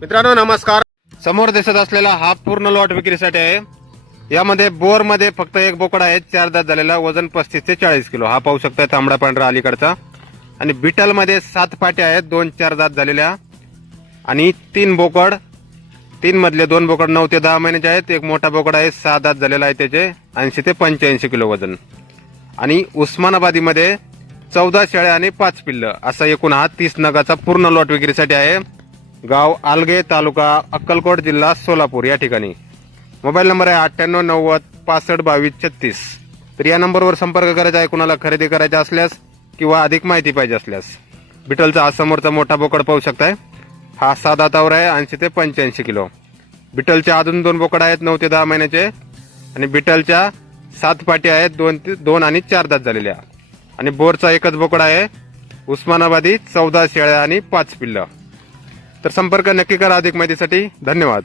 मित्रांनो नमस्कार. समोर दिसत असलेला हा पूर्ण लॉट विक्रीसाठी आहे. यामध्ये बोरमध्ये फक्त एक बोकड आहे चार दात झालेला वजन पस्तीस ते चाळीस किलो. हा पाहू शकता तांबडा पांढरा अलीकडचा. आणि बिटलमध्ये सात पाट्या आहेत दोन चार दात झालेल्या. आणि तीन बोकड तीन मधले दोन बोकड नऊ ते दहा महिन्याचे आहेत. एक मोठा बोकड आहे सहा दात झालेला आहे त्याचे ऐंशी ते पंच्याऐंशी किलो वजन. आणि उस्मानाबादीमध्ये चौदा शेळ्या आणि पाच पिल्लं असा एकूण हा तीस नगाचा पूर्ण लॉट विक्रीसाठी आहे. गाव आलगे तालुका अक्कलकोट जिल्हा सोलापूर या ठिकाणी. मोबाईल नंबर आहे अठ्ठ्याण्णव नव्वद पासष्ट बावीस छत्तीस. तर या नंबरवर संपर्क करायचा आहे कुणाला खरेदी करायचा असल्यास किंवा अधिक माहिती पाहिजे असल्यास. बिटलचा हा समोरचा मोठा बोकड पाहू शकताय. हा साधा तावर आहे ऐंशी ते पंच्याऐंशी किलो. बिटलच्या अजून दोन बोकड आहेत नऊ ते दहा महिन्याचे. आणि बिटलच्या सात पाटी आहेत दोन ते दोन आणि चार दात झालेल्या. आणि बोरचा एकच बोकड आहे उस्मानाबादी चौदा शेळ्या आणि पाच पिल्लं. तर संपर्क नक्की करा अधिक माहितीसाठी. धन्यवाद.